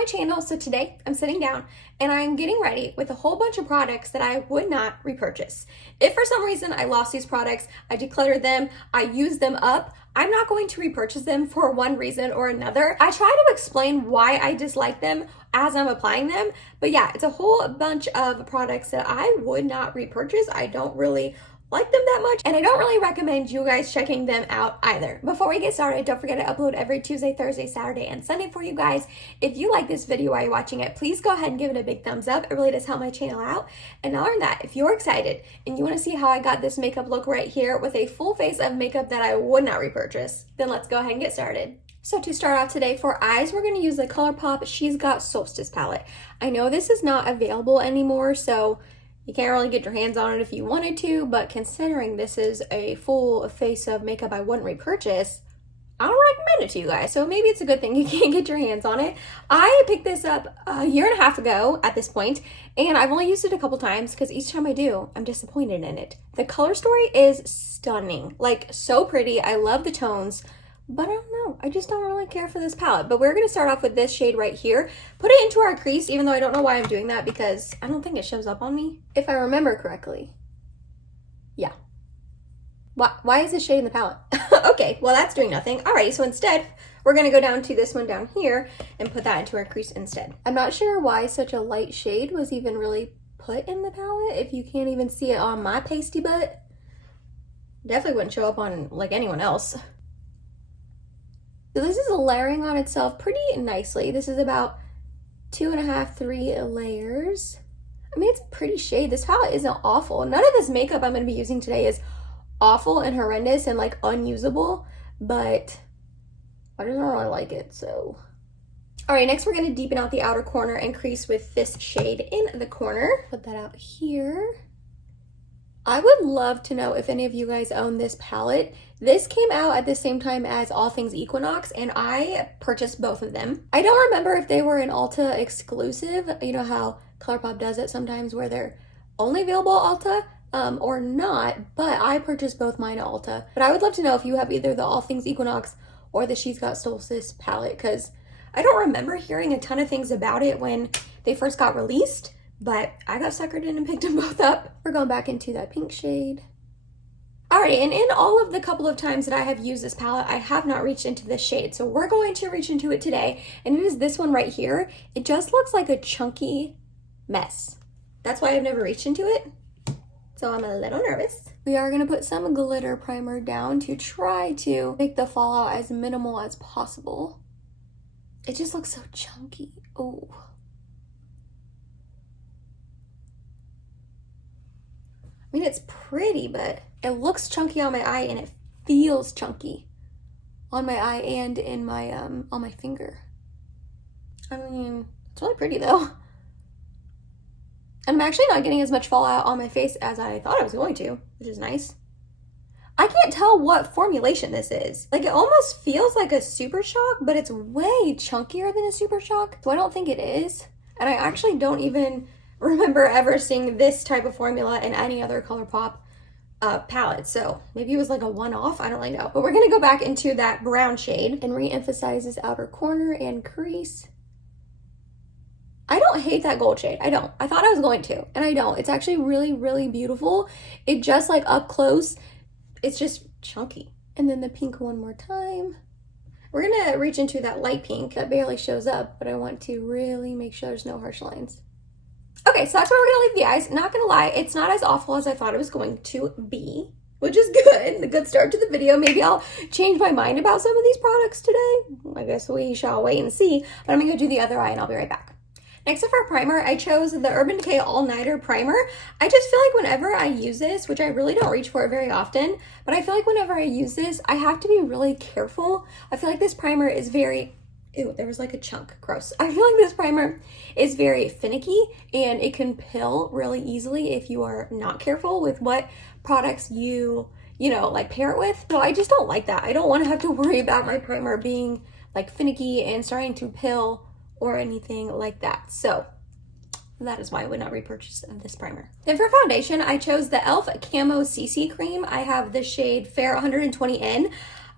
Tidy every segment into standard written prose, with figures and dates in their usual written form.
my channel. So today I'm sitting down and I'm getting ready with a whole bunch of products that I would not repurchase. If for some reason I lost these products, I decluttered them, I used them up, I'm not going to repurchase them for one reason or another. I try to explain why I dislike them as I'm applying them, but yeah, it's a whole bunch of products that I would not repurchase. I don't really like them that much, and I don't really recommend you guys checking them out either. Before we get started, don't forget to upload every Tuesday, Thursday, Saturday, and Sunday for you guys. If you like this video while you're watching it, please go ahead and give it a big thumbs up. It really does help my channel out. And not only that, if you're excited and you want to see how I got this makeup look right here with a full face of makeup that I would not repurchase, then let's go ahead and get started. So to start off today, for eyes, we're going to use the Colourpop She's Got Solstice palette. I know this is not available anymore, so you can't really get your hands on it if you wanted to, but considering this is a full face of makeup I wouldn't repurchase, I don't recommend it to you guys. So maybe it's a good thing you can't get your hands on it. I picked this up a year and a half ago at this point, and I've only used it a couple times because each time I do, I'm disappointed in it. The color story is stunning, like so pretty. I love the tones. But I don't know, I just don't really care for this palette. But we're going to start off with this shade right here. Put it into our crease, even though I don't know why I'm doing that because I don't think it shows up on me. If I remember correctly. Yeah. Why is this shade in the palette? Okay, well that's doing nothing. Alrighty, so instead, we're going to go down to this one down here and put that into our crease instead. I'm not sure why such a light shade was even really put in the palette if you can't even see it on my pasty butt. Definitely wouldn't show up on like anyone else. So this is layering on itself pretty nicely. This is about 2.5, 3 layers. I mean, it's a pretty shade. This palette isn't awful. None of this makeup I'm going to be using today is awful and horrendous and like unusable, but I just don't really like it, so. All right, next we're going to deepen out the outer corner and crease with this shade in the corner. Put that out here. I would love to know if any of you guys own this palette. This came out at the same time as All Things Equinox, and I purchased both of them. I don't remember if they were an Ulta exclusive. You know how Colourpop does it sometimes where they're only available at Ulta or not, but I purchased both mine at Ulta. But I would love to know if you have either the All Things Equinox or the She's Got Solstice palette, because I don't remember hearing a ton of things about it when they first got released. But I got suckered in and picked them both up. We're going back into that pink shade. Alright, and in all of the couple of times that I have used this palette, I have not reached into this shade. So we're going to reach into it today, and it is this one right here. It just looks like a chunky mess. That's why I've never reached into it. So I'm a little nervous. We are going to put some glitter primer down to try to make the fallout as minimal as possible. It just looks so chunky. Oh. I mean, it's pretty, but it looks chunky on my eye and it feels chunky on my eye and in my, on my finger. I mean, it's really pretty though. And I'm actually not getting as much fallout on my face as I thought I was going to, which is nice. I can't tell what formulation this is. Like, it almost feels like a Super Shock, but it's way chunkier than a Super Shock, so I don't think it is. And I actually don't even remember ever seeing this type of formula in any other Colourpop palette, so maybe it was like a one-off, I don't really know. But we're gonna go back into that brown shade and re-emphasize this outer corner and crease. I don't hate that gold shade, I don't. I thought I was going to, and I don't. It's actually really, really beautiful. It just like up close, it's just chunky. And then the pink one more time. We're gonna reach into that light pink that barely shows up, but I want to really make sure there's no harsh lines. Okay, so that's where we're gonna leave the eyes. Not gonna lie, it's not as awful as I thought it was going to be, which is good. A good start to the video. Maybe I'll change my mind about some of these products today. I guess we shall wait and see. But I'm gonna go do the other eye and I'll be right back. Next up for primer, I chose the Urban Decay All Nighter Primer. I just feel like whenever I use this, which I really don't reach for it very often, but I feel like whenever I use this, I have to be really careful. I feel like this primer is very, ew, there was like a chunk, gross. I feel like this primer is very finicky and it can pill really easily if you are not careful with what products you know, like pair it with. So I just don't like that. I don't want to have to worry about my primer being like finicky and starting to pill or anything like that. So that is why I would not repurchase this primer. Then for foundation, I chose the e.l.f. Camo CC Cream. I have the shade Fair 120N.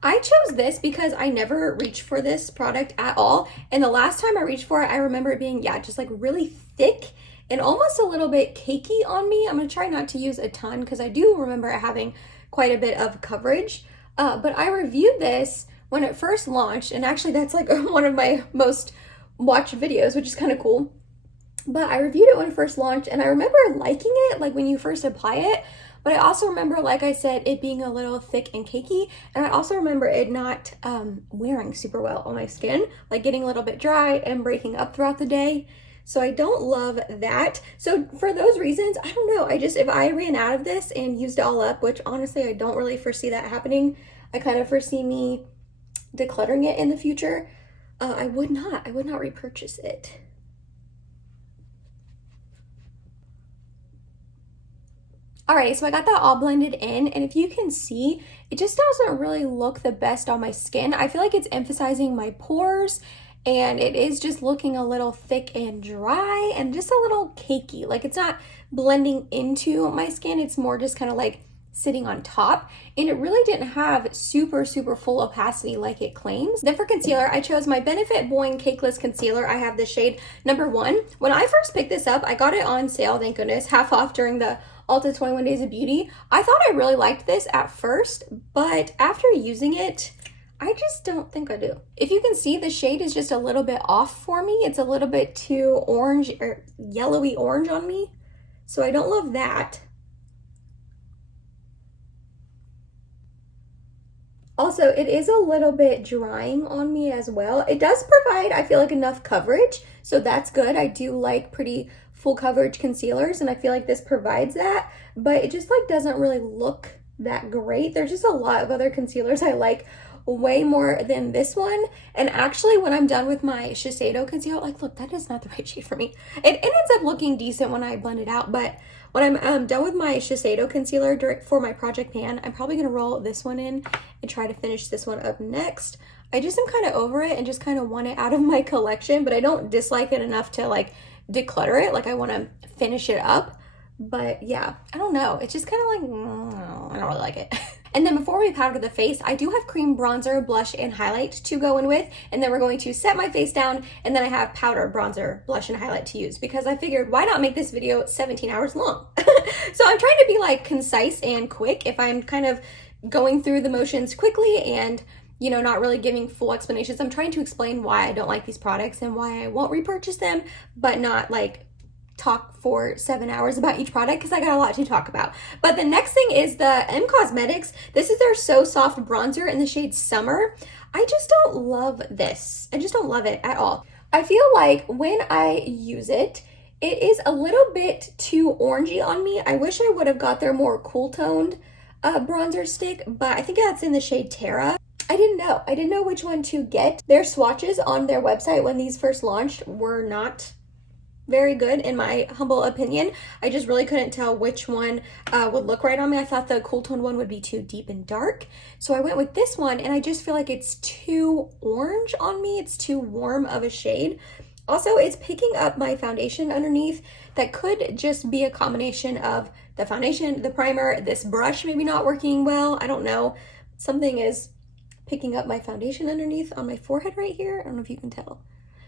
I chose this because I never reached for this product at all. And the last time I reached for it, I remember it being, yeah, just like really thick and almost a little bit cakey on me. I'm gonna try not to use a ton because I do remember it having quite a bit of coverage. But I reviewed this when it first launched, and actually that's like one of my most watched videos, which is kind of cool. But I reviewed it when it first launched, and I remember liking it, like when you first apply it. But I also remember, like I said, it being a little thick and cakey. And I also remember it not wearing super well on my skin, like getting a little bit dry and breaking up throughout the day. So I don't love that. So for those reasons, I don't know. If I ran out of this and used it all up, which honestly, I don't really foresee that happening. I kind of foresee me decluttering it in the future. I would not repurchase it. Alright, so I got that all blended in, and if you can see, it just doesn't really look the best on my skin. I feel like it's emphasizing my pores, and it is just looking a little thick and dry and just a little cakey. Like it's not blending into my skin, it's more just kind of like sitting on top, and it really didn't have super full opacity like it claims. Then for concealer, I chose my Benefit Boing Cakeless Concealer. I have the shade number 1. When I first picked this up, I got it on sale, thank goodness, half off during the Ulta 21 Days of Beauty. I thought I really liked this at first, but after using it, I just don't think I do. If you can see, the shade is just a little bit off for me. It's a little bit too orange or yellowy orange on me, so I don't love that. Also, it is a little bit drying on me as well. It does provide, I feel like, enough coverage, so that's good. I do like pretty full coverage concealers, and I feel like this provides that, but it just like doesn't really look that great. There's just a lot of other concealers I like way more than this one. And actually, when I'm done with my Shiseido concealer, like, look, that is not the right shade for me. It ends up looking decent when I blend it out, but when I'm done with my Shiseido concealer for my Project Pan, I'm probably gonna roll this one in and try to finish this one up next. I just am kind of over it and just kind of want it out of my collection, but I don't dislike it enough to like declutter it. Like I want to finish it up, but yeah, I don't know. It's just kind of like, I don't really like it. And then before we powder the face, I do have cream bronzer, blush, and highlight to go in with. And then we're going to set my face down, and then I have powder, bronzer, blush, and highlight to use because I figured why not make this video 17 hours long? So I'm trying to be like concise and quick if I'm kind of going through the motions quickly and, you know, not really giving full explanations. I'm trying to explain why I don't like these products and why I won't repurchase them, but not like talk for 7 hours about each product because I got a lot to talk about. But the next thing is the M Cosmetics. This is their So Soft bronzer in the shade Summer. I just don't love this. I just don't love it at all. I feel like when I use it, it is a little bit too orangey on me. I wish I would have got their more cool toned bronzer stick, but I think that's in the shade Terra. I didn't know which one to get. Their swatches on their website when these first launched were not very good in my humble opinion. I just really couldn't tell which one would look right on me. I thought the cool tone one would be too deep and dark, so I went with this one, and I just feel like it's too orange on me. It's too warm of a shade. Also, it's picking up my foundation underneath. That could just be a combination of the foundation, the primer, this brush maybe not working well. I don't know. Something is picking up my foundation underneath on my forehead right here. I don't know if you can tell.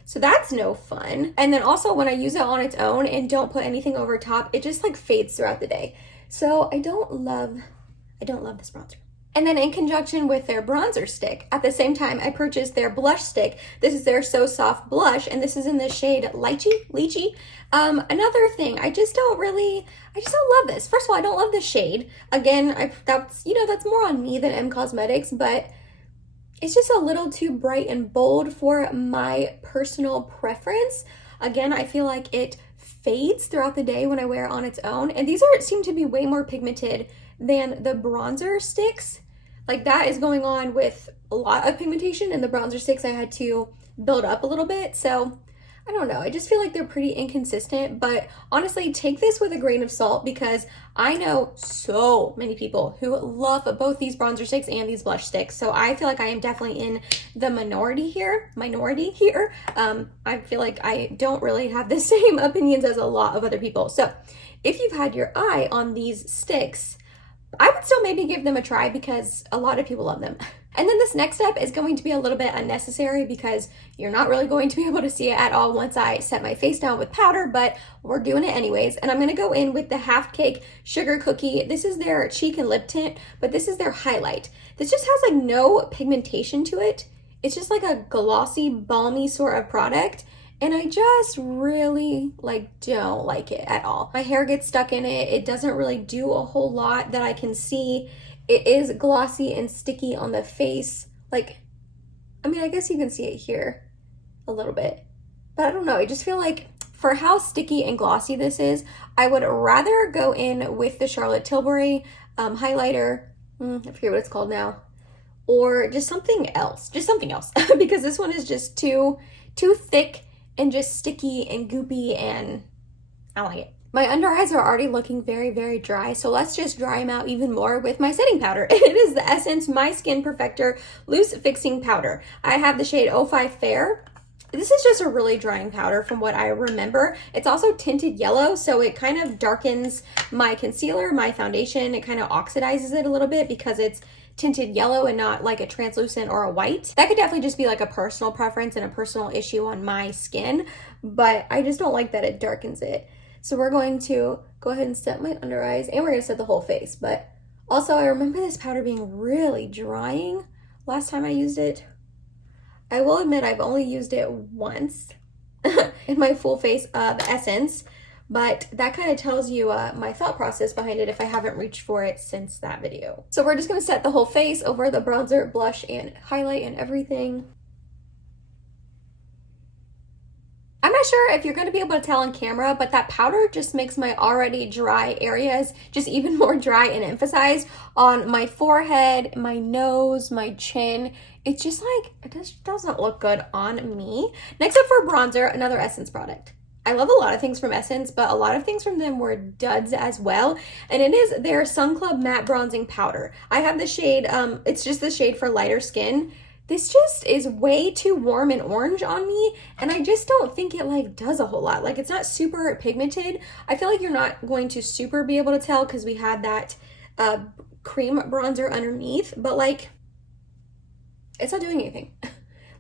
So that's no fun. And then also when I use it on its own and don't put anything over top, it just like fades throughout the day. So I don't love this bronzer. And then in conjunction with their bronzer stick, at the same time, I purchased their blush stick. This is their So Soft blush, and this is in the shade Lychee. Another thing, I just don't love this. First of all, I don't love the shade. Again, that's more on me than M Cosmetics, but it's just a little too bright and bold for my personal preference. Again, I feel like it fades throughout the day when I wear it on its own, and these seem to be way more pigmented than the bronzer sticks. Like that is going on with a lot of pigmentation, and the bronzer sticks I had to build up a little bit. So I don't know, I just feel like they're pretty inconsistent, but honestly, take this with a grain of salt because I know so many people who love both these bronzer sticks and these blush sticks. So I feel like I am definitely in the minority here. I feel like I don't really have the same opinions as a lot of other people. So if you've had your eye on these sticks, I would still maybe give them a try because a lot of people love them. And then this next step is going to be a little bit unnecessary because you're not really going to be able to see it at all once I set my face down with powder, but we're doing it anyways. And I'm gonna go in with the Half Cake Sugar Cookie. This is their cheek and lip tint, but this is their highlight. This just has like no pigmentation to it. It's just like a glossy, balmy sort of product. And I just really don't like it at all. My hair gets stuck in it. It doesn't really do a whole lot that I can see. It is glossy and sticky on the face. I mean, I guess you can see it here a little bit, but I don't know. I just feel like for how sticky and glossy this is, I would rather go in with the Charlotte Tilbury highlighter. I forget what it's called now, or just something else, because this one is just too thick and just sticky and goopy, and I don't like it. My under eyes are already looking very, very dry, so let's just dry them out even more with my setting powder. It is the Essence My Skin Perfector Loose Fixing Powder. I have the shade 05 Fair. This is just a really drying powder from what I remember. It's also tinted yellow, so it kind of darkens my concealer, my foundation. It kind of oxidizes it a little bit because it's tinted yellow and not like a translucent or a white. That could definitely just be like a personal preference and a personal issue on my skin, but I just don't like that it darkens it. So we're going to go ahead and set my under eyes, and we're going to set the whole face. But also, I remember this powder being really drying last time I used it. I will admit I've only used it once in my full face of Essence, but that kind of tells you my thought process behind it if I haven't reached for it since that video. So we're just going to set the whole face over the bronzer, blush, and highlight and everything. I'm not sure if you're going to be able to tell on camera, but that powder just makes my already dry areas just even more dry and emphasized on my forehead, my nose, my chin. It's just it just doesn't look good on me. Next up for bronzer, another Essence product. I love a lot of things from Essence, but a lot of things from them were duds as well. And it is their Sun Club Matte Bronzing Powder. I have the shade, it's just the shade for lighter skin. This just is way too warm and orange on me, and I just don't think it does a whole lot. It's not super pigmented. I feel like you're not going to super be able to tell because we had that cream bronzer underneath, but it's not doing anything.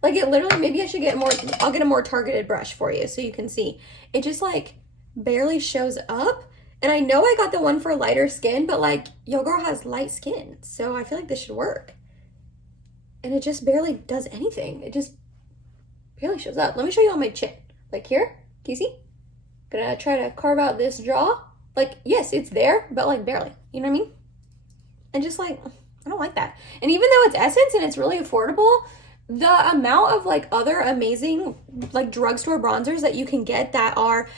It literally, maybe I should get more, I'll get a more targeted brush for you so you can see. It just barely shows up. And I know I got the one for lighter skin, but your girl has light skin, so I feel like this should work. And it just barely does anything. It just barely shows up. Let me show you on my chin. Here, can you see? Gonna try to carve out this jaw. Yes, it's there, but barely. You know what I mean? And just I don't like that. And even though it's Essence and it's really affordable, the amount of other amazing drugstore bronzers that you can get that are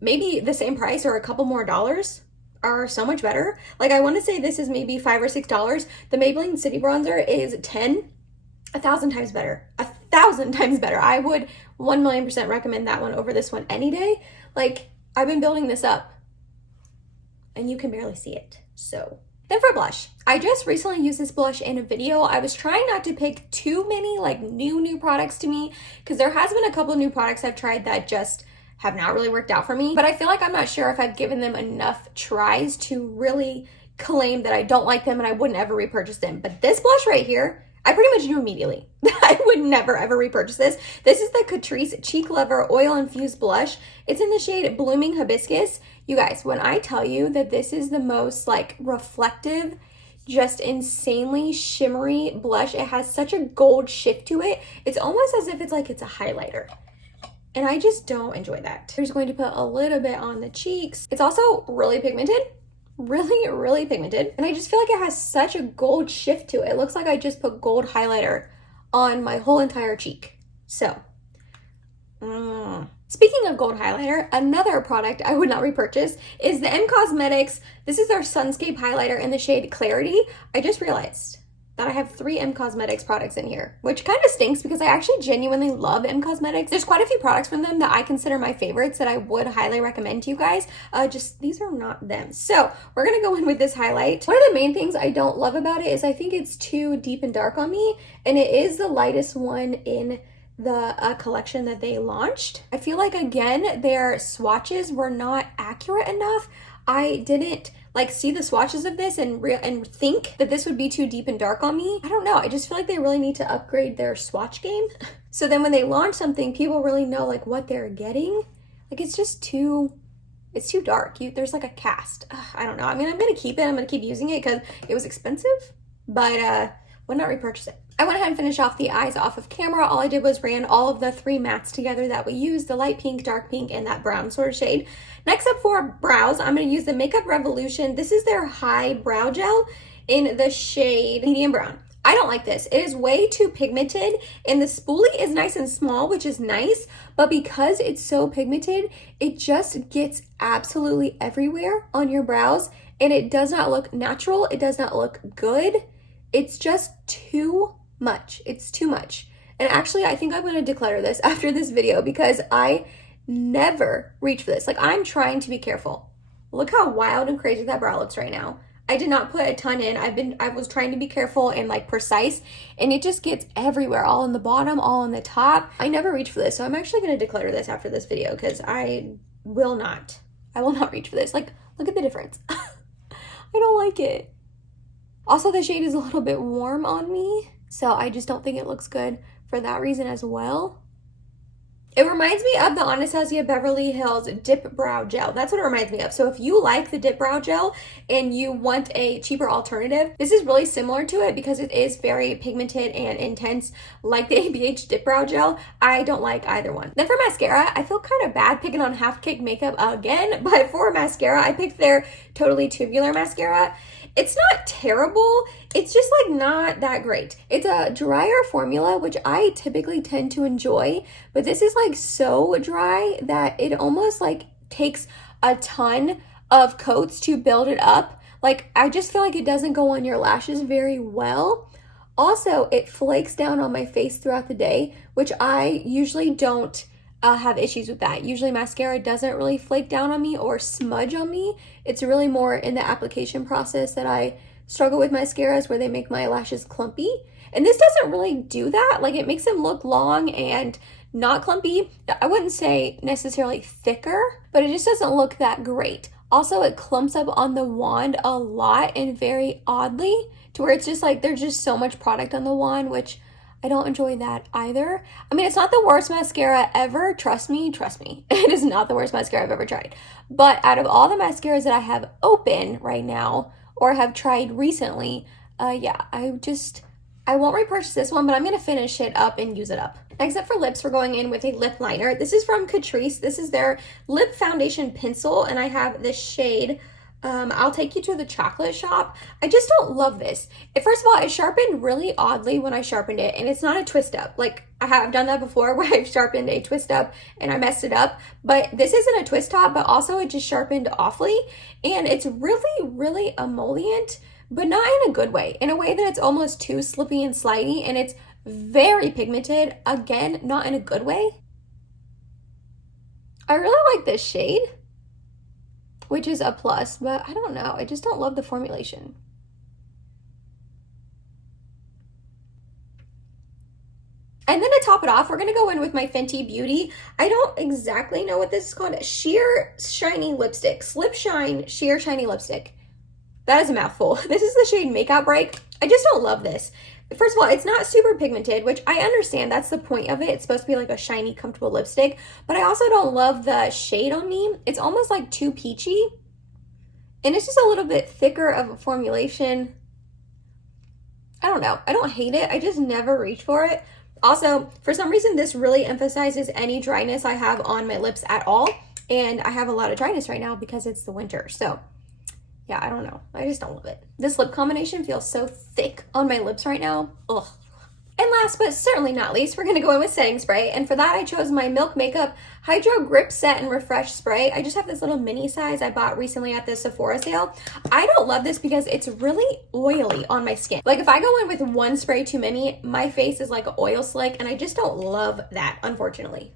maybe the same price or a couple more dollars are so much better. I want to say this is maybe $5 or $6. The Maybelline City Bronzer is $10. 1,000 times better. 1,000 times better. I would 1,000,000% recommend that one over this one any day. I've been building this up and you can barely see it. So then for blush, I just recently used this blush in a video. I was trying not to pick too many new products to me because there has been a couple of new products I've tried that just have not really worked out for me, but I feel I'm not sure if I've given them enough tries to really claim that I don't like them and I wouldn't ever repurchase them. But this blush right here, I pretty much knew immediately I would never ever repurchase this. This is the Catrice Cheek Lover Oil Infused Blush. It's in the shade Blooming Hibiscus. You guys, when I tell you that this is the most reflective, just insanely shimmery blush, it has such a gold shift to it. It's almost as if it's a highlighter. And I just don't enjoy that. I'm just going to put a little bit on the cheeks. It's also really pigmented. Really pigmented, and I just feel it has such a gold shift to it. It looks like I just put gold highlighter on my whole entire cheek. So speaking of gold highlighter, another product I would not repurchase is the M Cosmetics. This is their Sunscape highlighter in the shade Clarity. I just realized that I have 3 M Cosmetics products in here, which kind of stinks because I actually genuinely love M Cosmetics. There's quite a few products from them that I consider my favorites that I would highly recommend to you guys. Just these are not them. So we're gonna go in with this highlight. One of the main things I don't love about it is I think it's too deep and dark on me, and it is the lightest one in the collection that they launched. I feel again, their swatches were not accurate enough. I didn't like see the swatches of this and think that this would be too deep and dark on me. I don't know. I just feel like they really need to upgrade their swatch game. So then when they launch something, people really know like what they're getting. Like it's just too, it's too dark. There's like a cast. I don't know. I mean, I'm going to keep it. I'm going to keep using it because it was expensive, but would not repurchase it. I went ahead and finished off the eyes off of camera. All I did was ran all of the 3 mattes together that we used, the light pink, dark pink, and that brown sort of shade. Next up for brows, I'm going to use the Makeup Revolution. This is their high brow gel in the shade medium brown. I don't like this. It is way too pigmented, and the spoolie is nice and small, which is nice, but because it's so pigmented, it just gets absolutely everywhere on your brows, and it does not look natural. It does not look good. It's just too much. It's too much. And actually, I think I'm going to declutter this after this video because I never reach for this. Like, I'm trying to be careful. Look how wild and crazy that brow looks right now. I did not put a ton in. I was trying to be careful and like precise, and it just gets everywhere, all on the bottom, all on the top. I never reach for this, so I'm actually going to declutter this after this video because I will not reach for this. Like, look at the difference. I don't like it. Also, the shade is a little bit warm on me, so I just don't think it looks good for that reason as well. It reminds me of the Anastasia Beverly Hills Dip Brow Gel. That's what it reminds me of. So if you like the Dip Brow Gel and you want a cheaper alternative, this is really similar to it because it is very pigmented and intense like the ABH Dip Brow Gel. I don't like either one. Then for mascara, I feel kind of bad picking on Half Cake Makeup again, but for mascara, I picked their Totally Tubular Mascara. It's not terrible, it's just like not that great. It's a drier formula, which I typically tend to enjoy, but this is like so dry that it almost like takes a ton of coats to build it up. Like, I just feel like it doesn't go on your lashes very well. Also, it flakes down on my face throughout the day, which I usually don't have issues with that. Usually mascara doesn't really flake down on me or smudge on me. It's really more in the application process that I struggle with mascaras where they make my lashes clumpy. And this doesn't really do that. Like, it makes them look long and not clumpy. I wouldn't say necessarily thicker, but it just doesn't look that great. Also, it clumps up on the wand a lot and very oddly to where it's just like there's just so much product on the wand, which I don't enjoy that either. I mean, it's not the worst mascara ever. Trust me. It is not the worst mascara I've ever tried. But out of all the mascaras that I have open right now or have tried recently, yeah, I won't repurchase this one, but I'm going to finish it up and use it up. Next up for lips, we're going in with a lip liner. This is from Catrice. This is their lip foundation pencil, and I have this shade I'll Take You to the Chocolate Shop. I just don't love this. First of all, it sharpened really oddly when I sharpened it, and it's not a twist up. Like, I have done that before where I've sharpened a twist up and I messed it up, but this isn't a twist top, but also it just sharpened awfully, and it's really, really emollient, but not in a good way. In a way that it's almost too slippy and slidey, and it's very pigmented. Again, not in a good way. I really like this shade, which is a plus, but I don't know. I just don't love the formulation. And then to top it off, we're going to go in with my Fenty Beauty. I don't exactly know what this is called. Sheer Shiny Lipstick. Slip Shine Sheer Shiny Lipstick. That is a mouthful. This is the shade Makeout Break. I just don't love this. First of all, it's not super pigmented, which I understand. That's the point of it. It's supposed to be like a shiny, comfortable lipstick. But I also don't love the shade on me. It's almost like too peachy. And it's just a little bit thicker of a formulation. I don't know. I don't hate it. I just never reach for it. Also, for some reason, this really emphasizes any dryness I have on my lips at all. And I have a lot of dryness right now because it's the winter. So, yeah, I don't know. I just don't love it. This lip combination feels so thick on my lips right now. Ugh. And last but certainly not least, we're going to go in with setting spray. And for that, I chose my Milk Makeup Hydro Grip Set and Refresh Spray. I just have this little mini size I bought recently at the Sephora sale. I don't love this because it's really oily on my skin. Like, if I go in with one spray too many, my face is like an oil slick, and I just don't love that, unfortunately.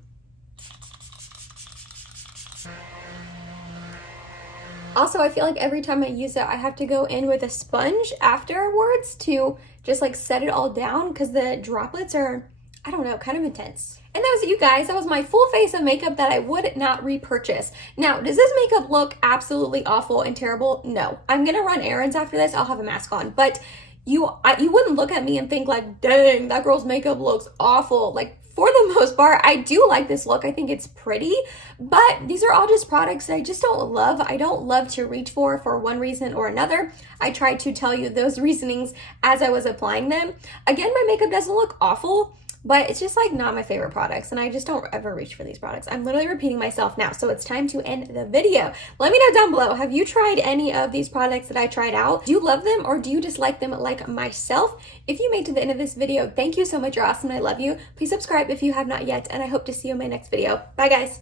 Also, I feel like every time I use it, I have to go in with a sponge afterwards to just like set it all down because the droplets are, I don't know, kind of intense. And that was it, you guys. That was my full face of makeup that I would not repurchase. Now, does this makeup look absolutely awful and terrible? No. I'm gonna run errands after this. I'll have a mask on, but you wouldn't look at me and think like, dang, that girl's makeup looks awful. Like, for the most part, I do like this look. I think it's pretty, but these are all just products that I just don't love. I don't love to reach for one reason or another. I tried to tell you those reasonings as I was applying them. Again, my makeup doesn't look awful, but it's just like not my favorite products, and I just don't ever reach for these products. I'm literally repeating myself now, so it's time to end the video. Let me know down below, have you tried any of these products that I tried out? Do you love them or do you dislike them like myself? If you made it to the end of this video, thank you so much. You're awesome and I love you. Please subscribe if you have not yet, and I hope to see you in my next video. Bye guys.